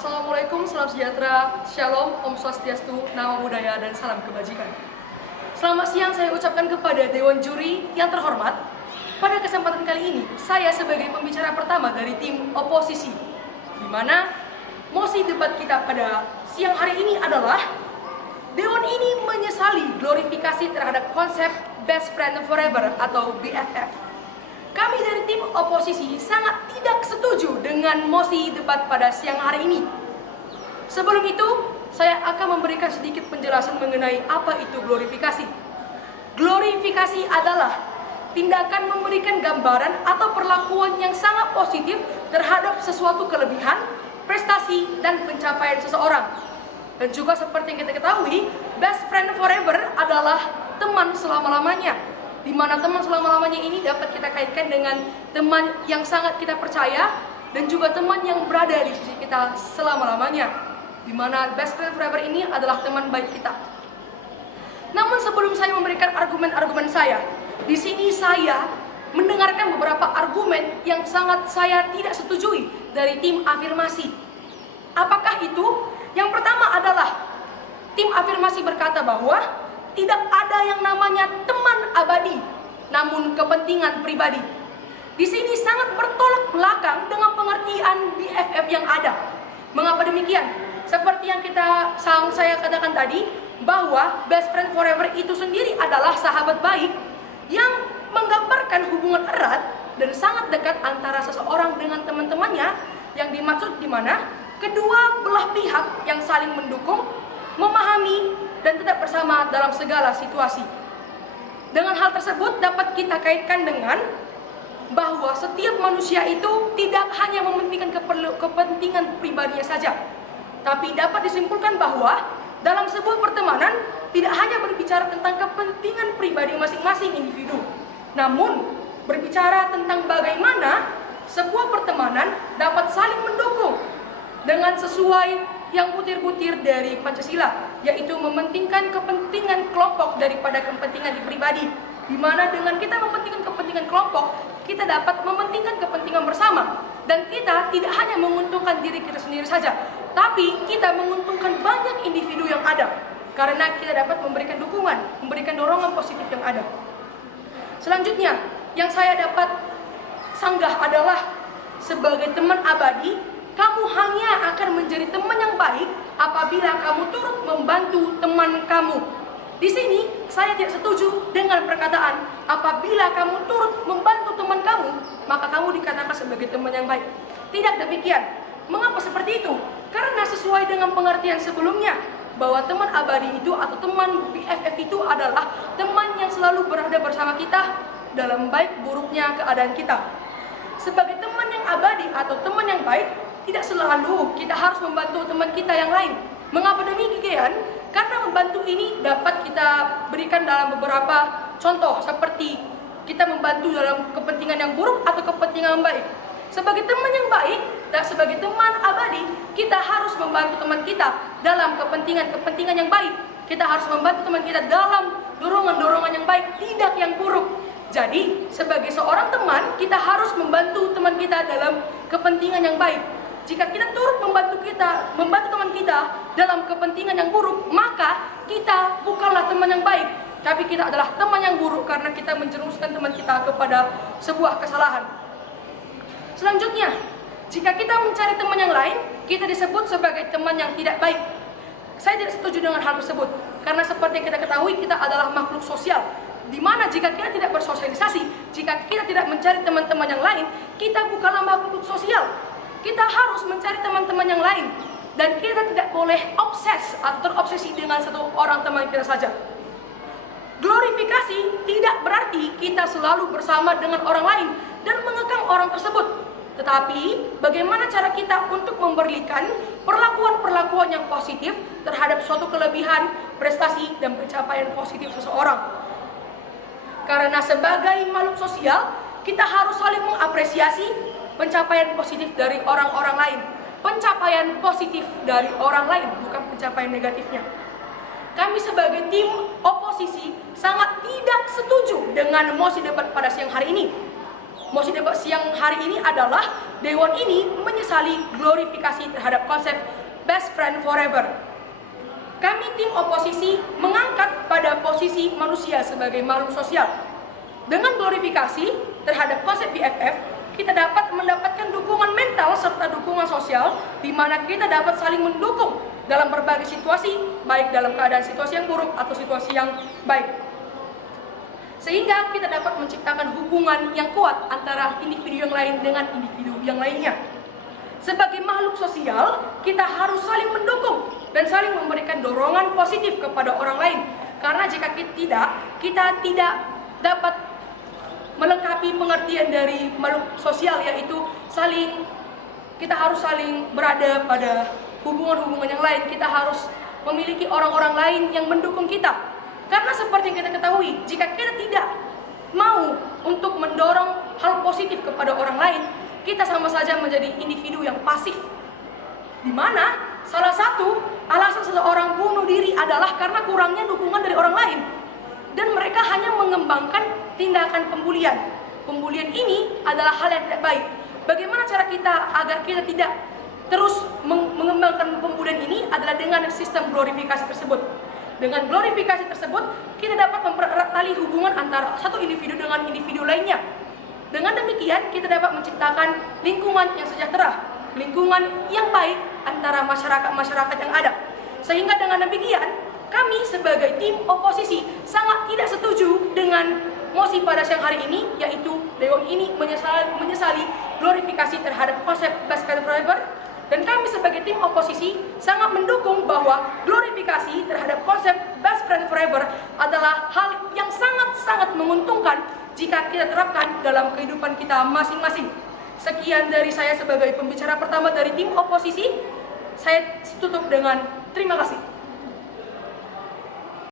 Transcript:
Assalamualaikum, salam sejahtera, shalom, om swastiastu, nama budaya, dan salam kebajikan. Selamat siang saya ucapkan kepada Dewan Juri yang terhormat. Pada kesempatan kali ini, saya sebagai pembicara pertama dari tim oposisi, di mana mosi debat kita pada siang hari ini adalah Dewan ini menyesali glorifikasi terhadap konsep Best Friend Forever atau BFF. Kami dari tim oposisi sangat tidak setuju dengan mosi debat pada siang hari ini. Sebelum itu, saya akan memberikan sedikit penjelasan mengenai apa itu glorifikasi. Glorifikasi adalah tindakan memberikan gambaran atau perlakuan yang sangat positif terhadap sesuatu kelebihan, prestasi, dan pencapaian seseorang. Dan juga seperti yang kita ketahui, best friend forever adalah teman selama-lamanya, di mana teman selama-lamanya ini dapat kita kaitkan dengan teman yang sangat kita percaya dan juga teman yang berada di sisi kita selama-lamanya, di mana best friend forever ini adalah teman baik kita. Namun sebelum saya memberikan argumen-argumen saya, di sini saya mendengarkan beberapa argumen yang sangat saya tidak setujui dari tim afirmasi. Apakah itu? Yang pertama adalah tim afirmasi berkata bahwa tidak ada yang namanya teman abadi, namun kepentingan pribadi. Di sini sangat bertolak belakang dengan pengertian BFF yang ada. Mengapa demikian? Seperti yang saya katakan tadi, bahwa best friend forever itu sendiri adalah sahabat baik yang menggambarkan hubungan erat dan sangat dekat antara seseorang dengan teman-temannya, yang dimaksud di mana kedua belah pihak yang saling mendukung, memahami, dan tetap bersama dalam segala situasi. Dengan hal tersebut dapat kita kaitkan dengan bahwa setiap manusia itu tidak hanya mementingkan kepentingan pribadinya saja, tapi dapat disimpulkan bahwa dalam sebuah pertemanan tidak hanya berbicara tentang kepentingan pribadi masing-masing individu, namun berbicara tentang bagaimana sebuah pertemanan dapat saling mendukung dengan sesuai yang butir-butir dari Pancasila, yaitu mementingkan kepentingan kelompok daripada kepentingan pribadi, di mana dengan kita mementingkan kepentingan kelompok, kita dapat mementingkan kepentingan bersama, dan kita tidak hanya menguntungkan diri kita sendiri saja, tapi kita menguntungkan banyak individu yang ada, karena kita dapat memberikan dukungan, memberikan dorongan positif yang ada. Selanjutnya, yang saya dapat sanggah adalah sebagai teman abadi, kamu hanya akan menjadi teman yang baik apabila kamu turut membantu teman kamu. Di sini saya tidak setuju dengan perkataan apabila kamu turut membantu teman kamu, maka kamu dikatakan sebagai teman yang baik. Tidak demikian. Mengapa seperti itu? Karena sesuai dengan pengertian sebelumnya, bahwa teman abadi itu atau teman BFF itu adalah teman yang selalu berada bersama kita dalam baik buruknya keadaan kita. Sebagai teman yang abadi atau teman yang baik, tidak selalu kita harus membantu teman kita yang lain. Mengapa demikian? Karena membantu ini dapat kita berikan dalam beberapa contoh, seperti kita membantu dalam kepentingan yang buruk atau kepentingan yang baik. Sebagai teman yang baik dan sebagai teman abadi, kita harus membantu teman kita dalam kepentingan yang baik. Kita harus membantu teman kita dalam dorongan-dorongan yang baik, tidak yang buruk. Jadi, sebagai seorang teman, kita harus membantu teman kita dalam kepentingan yang baik. Jika kita turut membantu teman kita dalam kepentingan yang buruk, maka kita bukanlah teman yang baik, tapi kita adalah teman yang buruk karena kita menjerumuskan teman kita kepada sebuah kesalahan. Selanjutnya, jika kita mencari teman yang lain, kita disebut sebagai teman yang tidak baik. Saya tidak setuju dengan hal tersebut, karena seperti yang kita ketahui, kita adalah makhluk sosial, di mana jika kita tidak bersosialisasi, jika kita tidak mencari teman-teman yang lain, kita bukanlah makhluk sosial. Kita harus mencari teman-teman yang lain, dan kita tidak boleh obses atau terobsesi dengan satu orang teman kita saja. Glorifikasi tidak berarti kita selalu bersama dengan orang lain dan mengekang orang tersebut, tetapi bagaimana cara kita untuk memberikan perlakuan-perlakuan yang positif terhadap suatu kelebihan, prestasi, dan pencapaian positif seseorang. Karena sebagai makhluk sosial, kita harus saling mengapresiasi pencapaian positif dari orang-orang lain. Pencapaian positif dari orang lain, bukan pencapaian negatifnya. Kami sebagai tim oposisi sangat tidak setuju dengan mosi debat pada siang hari ini. Mosi debat siang hari ini adalah Dewan ini menyesali glorifikasi terhadap konsep best friend forever. Kami tim oposisi mengangkat pada posisi manusia sebagai makhluk sosial. Dengan glorifikasi terhadap konsep BFF, kita dapat mendapatkan dukungan mental serta dukungan sosial, di mana kita dapat saling mendukung dalam berbagai situasi, baik dalam keadaan situasi yang buruk atau situasi yang baik. Sehingga kita dapat menciptakan hubungan yang kuat antara individu yang lain dengan individu yang lainnya. Sebagai makhluk sosial, kita harus saling mendukung dan saling memberikan dorongan positif kepada orang lain. Karena jika kita tidak dapat melengkapi pengertian dari makhluk sosial, yaitu kita harus saling berada pada hubungan-hubungan yang lain. Kita harus memiliki orang-orang lain yang mendukung kita. Karena seperti yang kita ketahui, jika kita tidak mau untuk mendorong hal positif kepada orang lain, kita sama saja menjadi individu yang pasif. Di mana salah satu alasan seseorang bunuh diri adalah karena kurangnya dukungan dari orang lain. Dan mereka hanya mengembangkan tindakan pembulian. Pembulian ini adalah hal yang tidak baik. Bagaimana cara kita agar kita tidak terus mengembangkan pembulian ini adalah dengan sistem glorifikasi tersebut. Dengan glorifikasi tersebut, kita dapat mempererat tali hubungan antara satu individu dengan individu lainnya. Dengan demikian, kita dapat menciptakan lingkungan yang sejahtera, lingkungan yang baik antara masyarakat-masyarakat yang ada. Sehingga dengan demikian, kami sebagai tim oposisi sangat tidak setuju dengan mosi pada siang hari ini, yaitu Dewan ini menyesali glorifikasi terhadap konsep best friend forever. Dan kami sebagai tim oposisi sangat mendukung bahwa glorifikasi terhadap konsep best friend forever adalah hal yang sangat-sangat menguntungkan jika kita terapkan dalam kehidupan kita masing-masing. Sekian dari saya sebagai pembicara pertama dari tim oposisi. Saya tutup dengan terima kasih.